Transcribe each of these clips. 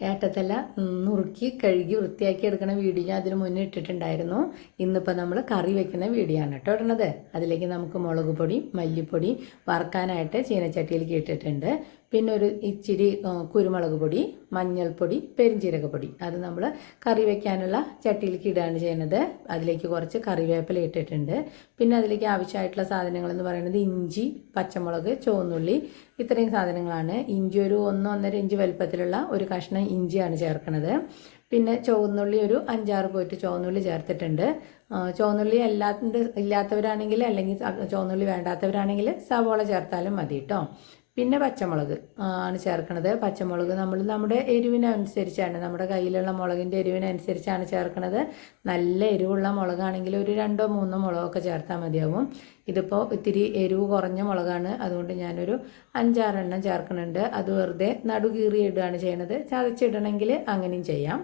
ഏട്ടത്തല നുറുക്കി കഴുകി വൃത്തിയാക്കി എടുക്കുന്ന വീഡിയോ ഞാൻ അതിന് മുന്നേ ഇട്ടിട്ടുണ്ടായിരുന്നു. ഇന്നിപ്പോൾ നമ്മൾ കറി വെക്കുന്ന വീഡിയോ ആണ് കേട്ടോ ഇടുന്നത്. അതിലേക്ക് നമുക്ക് മുളക് പൊടി, മല്ലിപ്പൊടി വറുക്കാനായിട്ട് ചീനച്ചട്ടിയിലേക്ക് ഇട്ടിട്ടുണ്ട്. പിന്നെ ഒരു ഇച്ചിരി കുരുമുളക് പൊടി, മഞ്ഞൾപ്പൊടി, പെരിഞ്ജീരകപ്പൊടി അത് നമ്മൾ കറി വെക്കാനുള്ള ചട്ടിയിലേക്ക് ഇടുകയാണ് ചെയ്യുന്നത്. അതിലേക്ക് കുറച്ച് കറിവേപ്പില ഇട്ടിട്ടുണ്ട്. പിന്നെ അതിലേക്ക് ആവശ്യമായിട്ടുള്ള സാധനങ്ങളെന്ന് പറയുന്നത് ഇഞ്ചി, പച്ചമുളക്, ചുവന്നുള്ളി, ഇത്രയും സാധനങ്ങളാണ്. ഇഞ്ചി ഒരു 1-1.5 ഇഞ്ച് വലുപ്പത്തിലുള്ള ഒരു കഷ്ണം ഇഞ്ചിയാണ് ചേർക്കുന്നത്. പിന്നെ ചുവന്നുള്ളി ഒരു 5-6 പോയിട്ട് ചുവന്നുള്ളി ചേർത്തിട്ടുണ്ട്. ചുവന്നുള്ളി ഇല്ലാത്തവരാണെങ്കിൽ അല്ലെങ്കിൽ ചുവന്നുള്ളി വേണ്ടാത്തവരാണെങ്കിൽ സവോള ചേർത്താലും മതി കേട്ടോ. പിന്നെ പച്ചമുളക് ആണ് ചേർക്കുന്നത്. പച്ചമുളക് നമ്മൾ നമ്മുടെ എരിവിനനുസരിച്ചാണ്, നമ്മുടെ കയ്യിലുള്ള മുളകിൻ്റെ എരിവിനനുസരിച്ചാണ് ചേർക്കുന്നത്. നല്ല എരിവുള്ള മുളകാണെങ്കിൽ ഒരു 2-3 മുളകൊക്കെ ചേർത്താൽ മതിയാവും. ഇതിപ്പോൾ ഇത്തിരി എരിവ് കുറഞ്ഞ മുളകാണ്, അതുകൊണ്ട് ഞാനൊരു 5-6 എണ്ണം ചേർക്കുന്നുണ്ട്. അത് വെറുതെ നടുകീറി ഇടുകയാണ് ചെയ്യുന്നത്. ചതച്ചിടണമെങ്കിൽ അങ്ങനെയും ചെയ്യാം.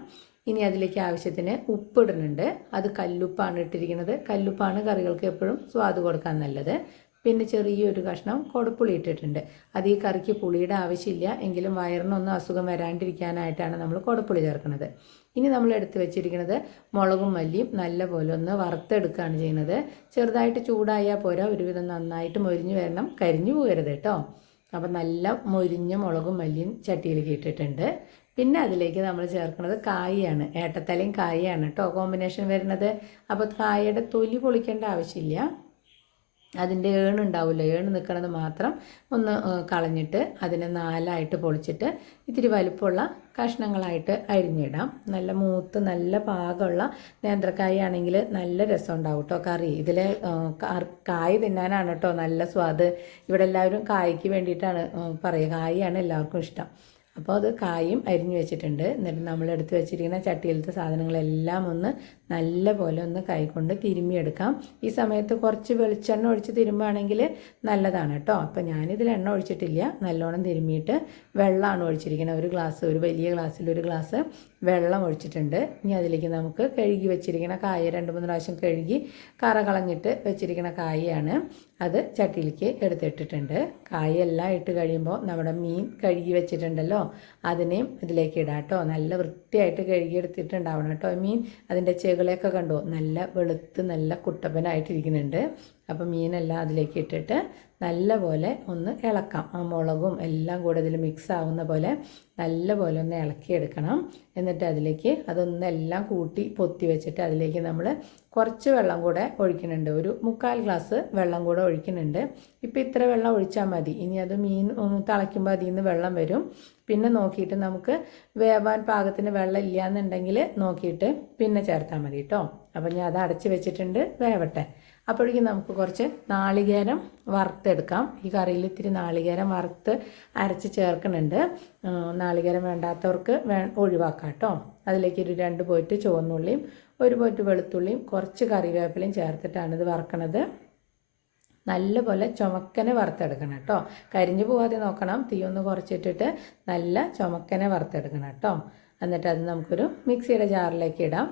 ഇനി അതിലേക്ക് ആവശ്യത്തിന് ഉപ്പിടുന്നുണ്ട്. അത് കല്ലുപ്പാണ് ഇട്ടിരിക്കുന്നത്. കല്ലുപ്പാണ് കറികൾക്ക് എപ്പോഴും സ്വാദ് കൊടുക്കാൻ നല്ലത്. പിന്നെ ചെറിയൊരു കഷ്ണം കൊടുപ്പുളി ഇട്ടിട്ടുണ്ട്. അത് ഈ കറിക്ക് പുളിയുടെ ആവശ്യമില്ല, എങ്കിലും വയറിനൊന്നും അസുഖം വരാണ്ടിരിക്കാനായിട്ടാണ് നമ്മൾ കൊടുപ്പുളി ചേർക്കുന്നത്. ഇനി നമ്മൾ എടുത്ത് വെച്ചിരിക്കുന്നത് മുളകും മല്ലിയും നല്ലപോലെ ഒന്ന് വറുത്തെടുക്കുകയാണ് ചെയ്യുന്നത്. ചെറുതായിട്ട് ചൂടായാൽ പോരാ, ഒരുവിധം നന്നായിട്ട് മൊരിഞ്ഞ് വരണം, കരിഞ്ഞു പോകരുത് കേട്ടോ. അപ്പം നല്ല മൊരിഞ്ഞ മുളകും മല്ലിയും ചട്ടിയിലേക്ക് ഇട്ടിട്ടുണ്ട്. പിന്നെ അതിലേക്ക് നമ്മൾ ചേർക്കുന്നത് കായാണ്, ഏട്ടത്തലയും കായാണ് കേട്ടോ കോമ്പിനേഷൻ വരുന്നത്. അപ്പോൾ കായയുടെ തൊലി പൊളിക്കേണ്ട ആവശ്യമില്ല, അതിൻ്റെ ഏണുണ്ടാവില്ല, ഏണ് നിൽക്കുന്നത് മാത്രം ഒന്ന് കളഞ്ഞിട്ട് അതിനെ 4ആയിട്ട് പൊളിച്ചിട്ട് ഇത്തിരി വലിപ്പമുള്ള കഷ്ണങ്ങളായിട്ട് അരിഞ്ഞിടാം. നല്ല മൂത്ത് നല്ല പാകമുള്ള നേന്ത്രക്കായ ആണെങ്കിൽ നല്ല രസം ഉണ്ടാവും കേട്ടോ കറി. ഇതിലെ കായ തിന്നാനാണ് കേട്ടോ നല്ല സ്വാദ്. ഇവിടെ എല്ലാവരും കായ്ക്ക് വേണ്ടിയിട്ടാണ് പറയുക, കായാണ് എല്ലാവർക്കും ഇഷ്ടം. അപ്പോൾ അത് കായും അരിഞ്ഞു വെച്ചിട്ടുണ്ട്. എന്നിട്ട് നമ്മൾ എടുത്ത് വെച്ചിരിക്കുന്ന ചട്ടിയിലത്തെ സാധനങ്ങളെല്ലാം ഒന്ന് നല്ല പോലെ ഒന്ന് കൈകൊണ്ട് തിരുമ്മിയെടുക്കാം. ഈ സമയത്ത് കുറച്ച് വെളിച്ചെണ്ണ ഒഴിച്ച് തിരുമ്പുകയാണെങ്കിൽ നല്ലതാണ് കേട്ടോ. അപ്പോൾ ഞാനിതിൽ എണ്ണ ഒഴിച്ചിട്ടില്ല, നല്ലോണം തിരുമ്മിയിട്ട് വെള്ളമാണ് ഒഴിച്ചിരിക്കുന്നത്. ഒരു വലിയ ഗ്ലാസ്സിൽ ഒരു ഗ്ലാസ് വെള്ളം ഒഴിച്ചിട്ടുണ്ട്. ഇനി അതിലേക്ക് നമുക്ക് കഴുകി വെച്ചിരിക്കുന്ന കായ 2-3 പ്രാവശ്യം കഴുകി കറ കളഞ്ഞിട്ട് വെച്ചിരിക്കുന്ന കായയാണ്, അത് ചട്ടിയിലേക്ക് എടുത്തിട്ടിട്ടുണ്ട്. കായെല്ലാം ഇട്ട് കഴിയുമ്പോൾ നമ്മുടെ മീൻ കഴുകി വെച്ചിട്ടുണ്ടല്ലോ അതിനെയും ഇതിലേക്ക് ഇടാം കേട്ടോ. നല്ല വൃത്തിയായിട്ട് കഴുകിയെടുത്തിട്ടുണ്ടാവണം കേട്ടോ മീൻ. അതിൻ്റെ ചെകിളയൊക്കെ കണ്ടോ, നല്ല വെളുത്ത് നല്ല കുട്ടപ്പനായിട്ടിരിക്കുന്നുണ്ട്. അപ്പോൾ മീനെല്ലാം അതിലേക്ക് ഇട്ടിട്ട് നല്ല പോലെ ഒന്ന് ഇളക്കാം. ആ മുളകും എല്ലാം കൂടെ ഇതിൽ മിക്സ് ആവുന്ന പോലെ നല്ല പോലെ ഒന്ന് ഇളക്കിയെടുക്കണം. എന്നിട്ട് അതിലേക്ക് അതൊന്നെല്ലാം കൂട്ടി പൊത്തി വെച്ചിട്ട് അതിലേക്ക് നമ്മൾ കുറച്ച് വെള്ളം കൂടെ ഒഴിക്കുന്നുണ്ട്. ഒരു 3/4 ഗ്ലാസ് വെള്ളം കൂടെ ഒഴിക്കുന്നുണ്ട്. ഇപ്പോൾ ഇത്ര വെള്ളം ഒഴിച്ചാൽ മതി. ഇനി അത് മീൻ ഒന്ന് തിളയ്ക്കുമ്പോൾ അതിൽ നിന്ന് വെള്ളം വരും. പിന്നെ നോക്കിയിട്ട് നമുക്ക് വേവാൻ പാകത്തിന് വെള്ളം ഇല്ല എന്നുണ്ടെങ്കിൽ നോക്കിയിട്ട് പിന്നെ ചേർത്താൽ മതി കേട്ടോ. അപ്പം ഞാൻ അത് അടച്ച് വെച്ചിട്ടുണ്ട്, വേവട്ടെ. അപ്പോഴേക്കും നമുക്ക് കുറച്ച് നാളികേരം വറുത്തെടുക്കാം. ഈ കറിയിൽ ഇത്തിരി നാളികേരം വറുത്ത് അരച്ച് ചേർക്കുന്നുണ്ട്. നാളികേരം വേണ്ടാത്തവർക്ക് ഒഴിവാക്കാം കേട്ടോ. അതിലേക്ക് ഒരു 2 പോയിട്ട് ചുവന്നുള്ളിയും 1 പോയിട്ട് വെളുത്തുള്ളിയും കുറച്ച് കറിവേപ്പിലയും ചേർത്തിട്ടാണ് ഇത് വറുക്കണത്. നല്ലപോലെ ചുമക്കനെ വറുത്തെടുക്കണം കേട്ടോ. കരിഞ്ഞു പോകാതെ നോക്കണം. തീ ഒന്ന് കുറച്ചിട്ടിട്ട് നല്ല ചുമക്കനെ വറുത്തെടുക്കണം കേട്ടോ. എന്നിട്ട് അത് നമുക്കൊരു മിക്സിയുടെ ജാറിലേക്ക് ഇടാം.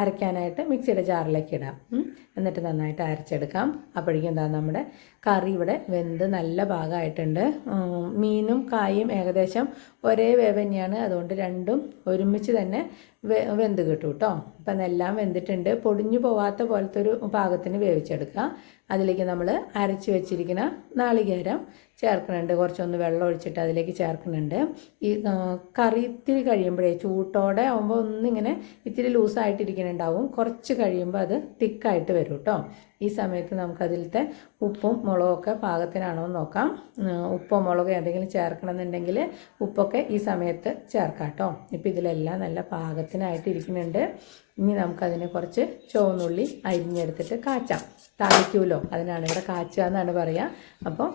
അരയ്ക്കാനായിട്ട് മിക്സിയുടെ ജാറിലേക്ക് ഇടാം. എന്നിട്ട് നന്നായിട്ട് അരച്ചെടുക്കാം. അപ്പോഴേക്കും എന്താ നമ്മുടെ കറി ഇവിടെ വെന്ത് നല്ല പാകമായിട്ടുണ്ട്. മീനും കായും ഏകദേശം ഒരേ വേവ് തന്നെയാണ്, അതുകൊണ്ട് രണ്ടും ഒരുമിച്ച് തന്നെ വെന്ത് കിട്ടും കേട്ടോ. അപ്പം എല്ലാം വെന്തിട്ടുണ്ട്. പൊടിഞ്ഞു പോവാത്ത പോലത്തെ ഒരു പാകത്തിന് വേവിച്ചെടുക്കുക. അതിലേക്ക് നമ്മൾ അരച്ച് വെച്ചിരിക്കുന്ന നാളികേരം ചേർക്കുന്നുണ്ട്. കുറച്ചൊന്ന് വെള്ളം ഒഴിച്ചിട്ട് അതിലേക്ക് ചേർക്കുന്നുണ്ട്. ഈ കറി ഇത്തിരി കഴിയുമ്പോഴേ ചൂട്ടോടെ ആകുമ്പോൾ ഒന്നിങ്ങനെ ഇത്തിരി ലൂസായിട്ടിരിക്കുന്നുണ്ടാവും. കുറച്ച് കഴിയുമ്പോൾ അത് തിക്കായിട്ട് വരും കേട്ടോ. ഈ സമയത്ത് നമുക്കതിലത്തെ ഉപ്പും മുളകൊക്കെ പാകത്തിനാണോ എന്ന് നോക്കാം. ഉപ്പോ മുളകോ എന്തെങ്കിലും ചേർക്കണമെന്നുണ്ടെങ്കിൽ ഉപ്പൊക്കെ ഈ സമയത്ത് ചേർക്കാം കേട്ടോ. ഇപ്പോൾ ഇതിലെല്ലാം നല്ല പാകത്തിനായിട്ട് ഇരിക്കുന്നുണ്ട്. ഇനി നമുക്കതിനെ കുറച്ച് ചുവന്നുള്ളി അരിഞ്ഞെടുത്തിട്ട് കാച്ചാം. താളിക്കൂലോ, അതിനാണ് ഇവിടെ കാച്ചുക എന്നാണ് പറയുക. അപ്പോൾ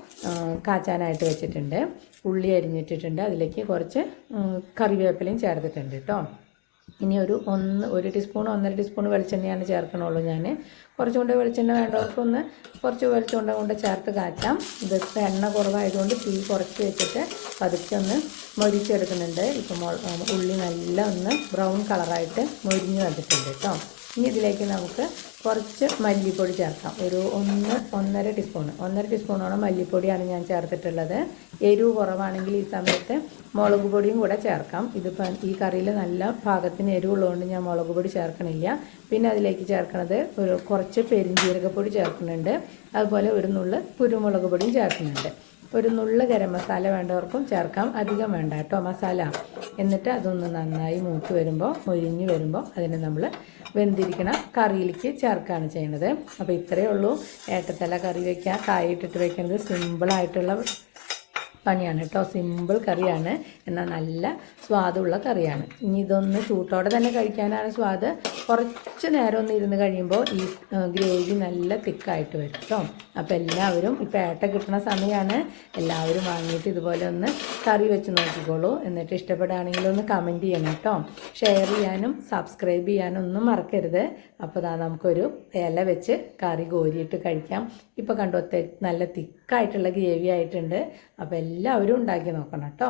കാച്ചാനായിട്ട് വെച്ചിട്ടുണ്ട്. ഉള്ളി അരിഞ്ഞിട്ടിട്ടുണ്ട്. അതിലേക്ക് കുറച്ച് കറിവേപ്പിലയും ചേർത്തിട്ടുണ്ട് കേട്ടോ. ഇനി ഒരു 1 ടീസ്പൂൺ 1.5 ടീസ്പൂൺ വെളിച്ചെണ്ണയാണ് ചേർക്കണുള്ളൂ ഞാൻ. കുറച്ചുകൊണ്ട് വെളിച്ചെണ്ണ വേണ്ടവർക്കൊന്ന് കുറച്ച് വെളിച്ചെണ്ണ കൊണ്ട് ചേർത്ത് കാച്ചാം. ഇത് എണ്ണ കുറവായതുകൊണ്ട് തീ കുറച്ച് വെച്ചിട്ട് പതുക്കെ ഒന്ന് മൊരിച്ചെടുക്കുന്നുണ്ട്. ഇപ്പം ഉള്ളി നല്ല ഒന്ന് ബ്രൗൺ കളറായിട്ട് മൊരിഞ്ഞ് വന്നിട്ടുണ്ട് കേട്ടോ. ഇനി ഇതിലേക്ക് നമുക്ക് കുറച്ച് മല്ലിപ്പൊടി ചേർക്കാം. ഒരു ഒന്നര ടീസ്പൂണോളം മല്ലിപ്പൊടിയാണ് ഞാൻ ചേർത്തിട്ടുള്ളത്. എരിവ് കുറവാണെങ്കിൽ ഈ സമയത്ത് മുളക് പൊടിയും കൂടെ ചേർക്കാം. ഇതിപ്പോൾ ഈ കറിയിൽ നല്ല പാകത്തിന് എരിവുള്ളതുകൊണ്ട് ഞാൻ മുളക് പൊടി ചേർക്കണില്ല. പിന്നെ അതിലേക്ക് ചേർക്കണത് കുറച്ച് പെരിഞ്ജീരകപ്പൊടി ചേർക്കുന്നുണ്ട്. അതുപോലെ ഒരു നുള്ള് കുരുമുളക് പൊടിയും ചേർക്കുന്നുണ്ട്. ഒരു നുള്ള് ഗരം മസാല വേണ്ടവർക്കും ചേർക്കാം, അധികം വേണ്ട കേട്ടോ മസാല. എന്നിട്ട് അതൊന്ന് നന്നായി മൂത്ത് വരുമ്പോൾ, മൊരിഞ്ഞ് വരുമ്പോൾ അതിനെ നമ്മൾ വെന്തിരിക്കണ കറിയിലേക്ക് ചേർക്കുകയാണ് ചെയ്യുന്നത്. അപ്പോൾ ഇത്രയേ ഉള്ളൂ. ഏട്ടത്തല കറി വയ്ക്കുക, കായിട്ടിട്ട് വയ്ക്കുന്നത് സിമ്പിളായിട്ടുള്ള പണിയാണ് കേട്ടോ. സിമ്പിൾ കറിയാണ്, എന്നാൽ നല്ല സ്വാദുള്ള കറിയാണ്. ഇനി ഇതൊന്ന് ചൂട്ടോടെ തന്നെ കഴിക്കാനാണ് സ്വാദ്. കുറച്ച് നേരം ഒന്ന് ഇരുന്ന് കഴിയുമ്പോൾ ഈ ഗ്രേവി നല്ല തിക്കായിട്ട് വരും കേട്ടോ. അപ്പോൾ എല്ലാവരും ഇപ്പോൾ ഏട്ട കിട്ടുന്ന സമയമാണ്, എല്ലാവരും വാങ്ങിയിട്ട് ഇതുപോലെ ഒന്ന് കറി വെച്ച് നോക്കിക്കോളൂ. എന്നിട്ട് ഇഷ്ടപ്പെടുകയാണെങ്കിൽ ഒന്ന് കമൻറ്റ് ചെയ്യണം കേട്ടോ. ഷെയർ ചെയ്യാനും സബ്സ്ക്രൈബ് ചെയ്യാനും ഒന്നും മറക്കരുത്. അപ്പോൾ നമുക്കൊരു ഇല വെച്ച് കറി കോരിയിട്ട് കഴിക്കാം. ഇപ്പോൾ കണ്ടോ, നല്ല തിക്കായിട്ടുള്ള ഗ്രേവി ആയിട്ടുണ്ട്. അപ്പോൾ എല്ലാവരും ഉണ്ടാക്കി നോക്കണം കേട്ടോ.